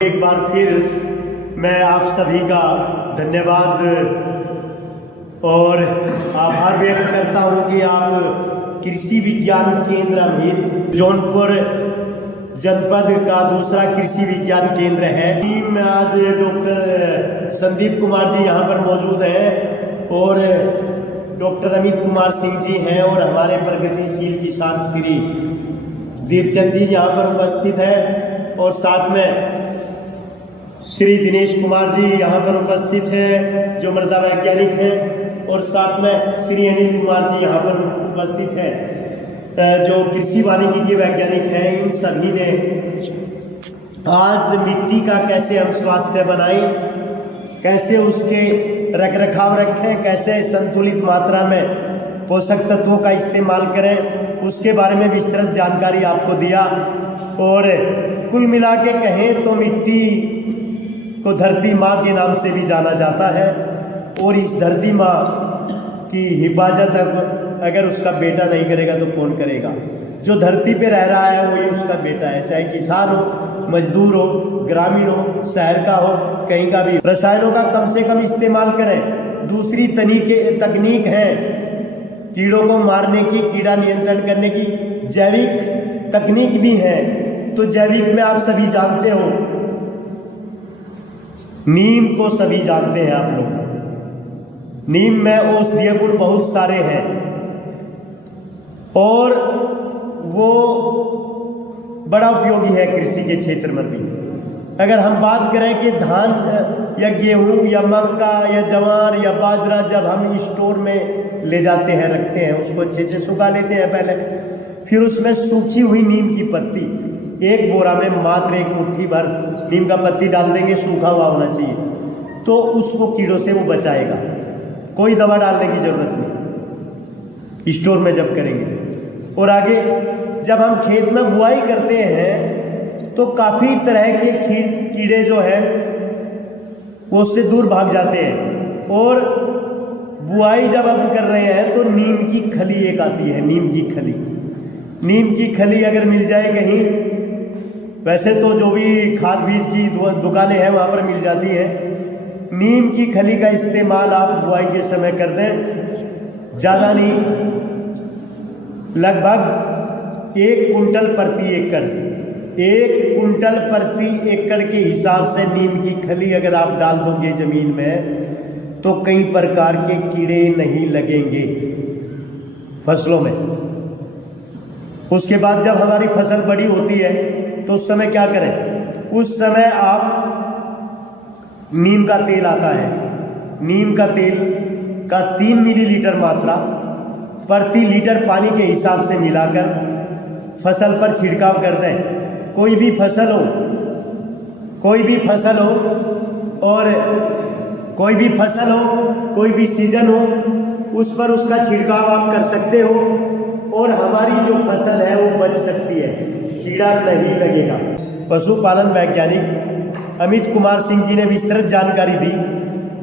एक बार फिर मैं आप सभी का धन्यवाद और आभार व्यक्त करता हूं कि आप कृषि विज्ञान केंद्र अमित जौनपुर जनपद का दूसरा कृषि विज्ञान केंद्र है। टीम में आज डॉक्टर संदीप कुमार जी यहाँ पर मौजूद हैं और डॉक्टर अमित कुमार सिंह जी हैं और हमारे प्रगतिशील किसान श्री देवचंद जी यहाँ पर उपस्थित हैं और साथ में श्री दिनेश कुमार जी यहाँ पर उपस्थित हैं जो मृदा वैज्ञानिक हैं और साथ में श्री अनिल कुमार जी यहाँ पर उपस्थित हैं जो कृषि वानिकी के वैज्ञानिक हैं। इन सभी ने आज मिट्टी का कैसे हम स्वास्थ्य बनाएं, कैसे उसके रख रखाव रखें, कैसे संतुलित मात्रा में पोषक तत्वों का इस्तेमाल करें, उसके बारे में विस्तृत जानकारी आपको दिया। और कुल मिला के कहें तो मिट्टी को धरती माँ के नाम से भी जाना जाता है और इस धरती माँ की हिफाजत अगर उसका बेटा नहीं करेगा तो कौन करेगा। जो धरती पे रह रहा है वही उसका बेटा है, चाहे किसान हो, मजदूर हो, ग्रामीण हो, शहर का हो, कहीं का भी। रसायनों का कम से कम इस्तेमाल करें। दूसरी तकनीक है कीड़ों को मारने की, कीड़ा नियंत्रण करने की जैविक तकनीक भी है। तो जैविक में आप सभी जानते हो, नीम को सभी जानते हैं आप लोग। नीम में औषधीय गुण बहुत सारे हैं और वो बड़ा उपयोगी है कृषि के क्षेत्र में भी। अगर हम बात करें कि धान या गेहूं या मक्का या जवार या बाजरा जब हम स्टोर में ले जाते हैं, रखते हैं, उसको अच्छे से सुखा लेते हैं पहले, फिर उसमें सूखी हुई नीम की पत्ती एक बोरा में मात्र एक मुट्ठी भर नीम का पत्ती डाल देंगे, सूखा हुआ होना चाहिए, तो उसको कीड़ों से वो बचाएगा। कोई दवा डालने की जरूरत नहीं स्टोर में जब करेंगे। और आगे जब हम खेत में बुआई करते हैं तो काफी तरह के कीड़े जो है वो उससे दूर भाग जाते हैं। और बुआई जब हम कर रहे हैं तो नीम की खली एक आती है, नीम की खली। नीम की खली अगर मिल जाए कहीं, वैसे तो जो भी खाद बीज की दुकानें हैं वहां पर मिल जाती हैं, नीम की खली का इस्तेमाल आप बुआई के समय कर दें। ज़्यादा नहीं, लगभग 1 कुंटल प्रति एकड़, 1 कुंटल प्रति एकड़ के हिसाब से नीम की खली अगर आप डाल दोगे जमीन में तो कई प्रकार के कीड़े नहीं लगेंगे फसलों में। उसके बाद जब हमारी फसल बड़ी होती है तो उस समय क्या करें? उस समय आप नीम का तेल आता है, नीम का तेल का 3 मिलीलीटर मात्रा प्रति लीटर पानी के हिसाब से मिलाकर फसल पर छिड़काव कर दें। कोई भी फसल हो, कोई भी फसल हो और कोई भी फसल हो, कोई भी सीजन हो, उस पर उसका छिड़काव आप कर सकते हो और हमारी जो फसल है वो बच सकती है, कीड़ा नहीं लगेगा। पशुपालन वैज्ञानिक अमित कुमार सिंह जी ने विस्तृत जानकारी दी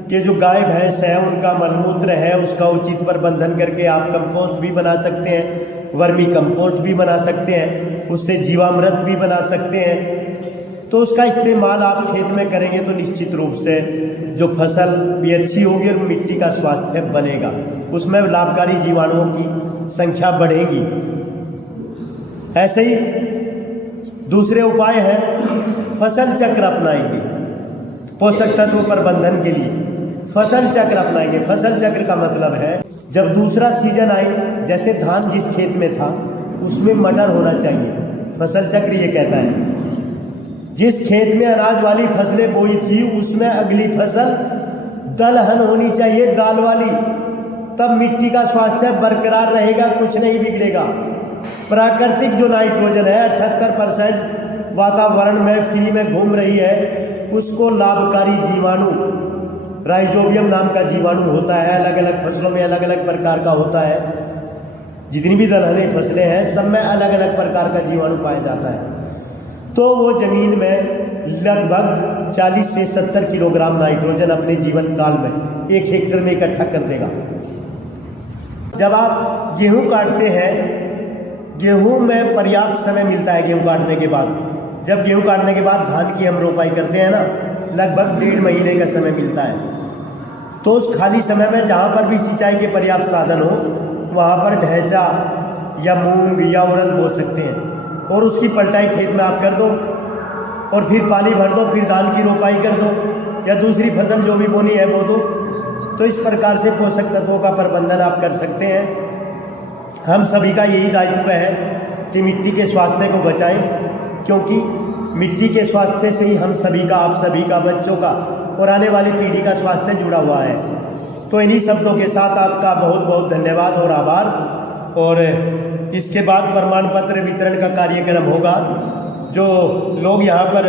कि जो गाय भैंस है उनका मलमूत्र है उसका उचित प्रबंधन करके आप कंपोस्ट भी बना सकते हैं, वर्मी कंपोस्ट भी बना सकते हैं, उससे जीवामृत भी बना सकते हैं। तो उसका इस्तेमाल आप खेत में करेंगे तो निश्चित रूप से जो फसल भी अच्छी होगी और मिट्टी का स्वास्थ्य बनेगा, उसमें लाभकारी जीवाणुओं की संख्या बढ़ेगी। ऐसे ही दूसरे उपाय हैं, फसल चक्र अपनाएंगे पोषक तत्व प्रबंधन के लिए। फसल चक्र अपनाएंगे। फसल चक्र का मतलब है जब दूसरा सीजन आए, जैसे धान जिस खेत में था उसमें मटर होना चाहिए, फसल चक्र ये कहता है। जिस खेत में अनाज वाली फसलें बोई थी उसमें अगली फसल दलहन होनी चाहिए, दाल वाली, तब मिट्टी का स्वास्थ्य बरकरार रहेगा, कुछ नहीं बिगड़ेगा। प्राकृतिक जो नाइट्रोजन है 78% वातावरण में फ्री में घूम रही है, उसको लाभकारी जीवाणु, राइजोबियम नाम का जीवाणु होता है, अलग अलग फसलों में अलग अलग प्रकार का होता है। जितनी भी दलहनी फसलें हैं सब में अलग अलग प्रकार का जीवाणु पाया जाता है। तो वो जमीन में लगभग 40 से 70 किलोग्राम नाइट्रोजन अपने जीवन काल में 1 हेक्टेयर में इकट्ठा कर देगा। जब आप गेहूं काटते हैं, गेहूं में पर्याप्त समय मिलता है गेहूं काटने के बाद, जब गेहूँ काटने के बाद धान की हम रोपाई करते हैं ना, लगभग 1.5 महीने का समय मिलता है। तो उस खाली समय में जहाँ पर भी सिंचाई के पर्याप्त साधन हो, वहाँ पर ढैंचा या मूंग या उड़द बो सकते हैं और उसकी पलटाई खेत में आप कर दो और फिर पानी भर दो, फिर धान की रोपाई कर दो या दूसरी फसल जो भी बोनी है वो दो। तो इस प्रकार से पोषक तत्वों का प्रबंधन आप कर सकते हैं। हम सभी का यही दायित्व है कि मिट्टी के स्वास्थ्य को बचाएं, क्योंकि मिट्टी के स्वास्थ्य से ही हम सभी का, आप सभी का, बच्चों का और आने वाली पीढ़ी का स्वास्थ्य जुड़ा हुआ है। तो इन्हीं शब्दों के साथ आपका बहुत बहुत धन्यवाद और आभार। और इसके बाद प्रमाण पत्र वितरण का कार्यक्रम होगा। जो लोग यहाँ पर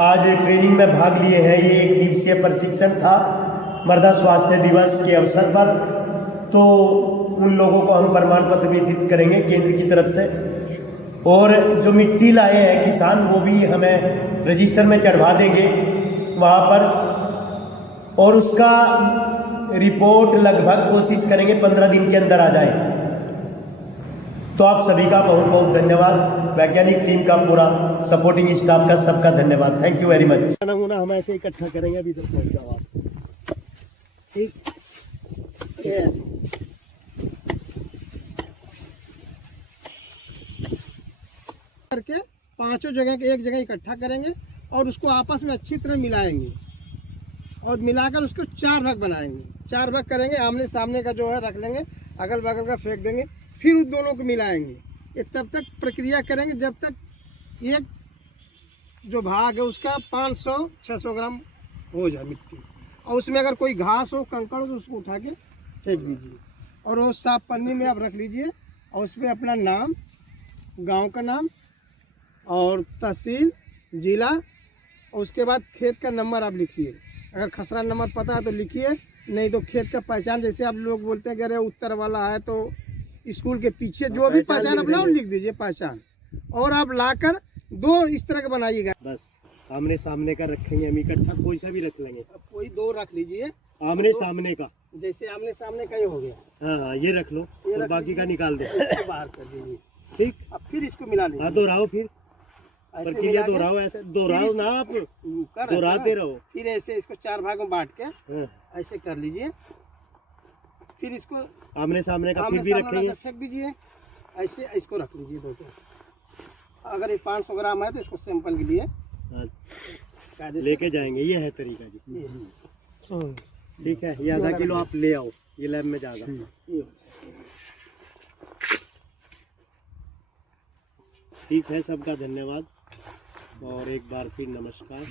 आज ट्रेनिंग में भाग लिए हैं, ये 1 दिवसीय प्रशिक्षण था मृदा स्वास्थ्य दिवस के अवसर पर, तो उन लोगों को हम प्रमाण पत्र वितरित करेंगे केंद्र की तरफ से। और जो मिट्टी लाए हैं किसान, वो भी हमें रजिस्टर में चढ़वा देंगे वहाँ पर, और उसका रिपोर्ट लगभग कोशिश करेंगे 15 दिन के अंदर आ जाए। तो आप सभी का बहुत बहुत धन्यवाद, वैज्ञानिक टीम का, पूरा सपोर्टिंग स्टाफ का, सबका धन्यवाद। Thank you very much. नमूना हम ऐसे इकट्ठा करेंगे, अभी तक पहुँच जाओ आप। ठीक करके 5 जगह के एक जगह इकट्ठा करेंगे और उसको आपस में अच्छी तरह मिलाएंगे और मिलाकर उसको 4 भाग बनाएंगे। 4 भाग करेंगे, आमने सामने का जो है रख लेंगे, अगल बगल का फेंक देंगे, फिर उस दोनों को मिलाएंगे। ये तब तक प्रक्रिया करेंगे जब तक एक जो भाग है उसका 500-600 ग्राम हो जाए मिट्टी, और उसमें अगर कोई घास हो, कंकड़ हो, तो उसको उठा के फेंक दीजिए और वो साफ पन्नी में आप रख लीजिए और उसमें अपना नाम, गांव का नाम और तहसील, जिला, और उसके बाद खेत का नंबर आप लिखिए। अगर खसरा नंबर पता है तो लिखिए, नहीं तो खेत का पहचान, जैसे आप लोग बोलते हैं कि अरे उत्तर वाला है तो स्कूल के पीछे जो भी पहचान अपना लिख दीजिए पहचान, और आप लाकर 2 इस तरह का बनाइएगा। बस आमने सामने का रखेंगे हम इकट्ठा, कोई सा भी रख लेंगे। अब कोई 2 रख लीजिए, आमने सामने का, जैसे आमने सामने का ये हो गया। हाँ हाँ, ये रख लो और बाकी का निकाल दे, इसको बाहर कर दीजिए। ठीक, अब फिर इसको मिला लीजिए। हाँ दोहराओ, फिर ऐसे प्रक्रिया मिला के दोहराओ, ऐसे दोहराओ ना आप, दोहराते रहो। फिर ऐसे इसको 4 भागों में बांट के हाँ, ऐसे कर लीजिए। फिर इसको आमने सामने का फिर आमने भी सामने रखेंगे। से फेंक दीजिए, ऐसे इसको रख लीजिए 2। अगर ये 500 ग्राम है तो इसको सैंपल के लिए हाँ, कायदे से लेके जाएंगे। ये है तरीका जी। ये ठीक है, ये आधा किलो आप ले आओ, ये लैब में जाएगा। ये ठीक है, सबका धन्यवाद और एक बार फिर नमस्कार।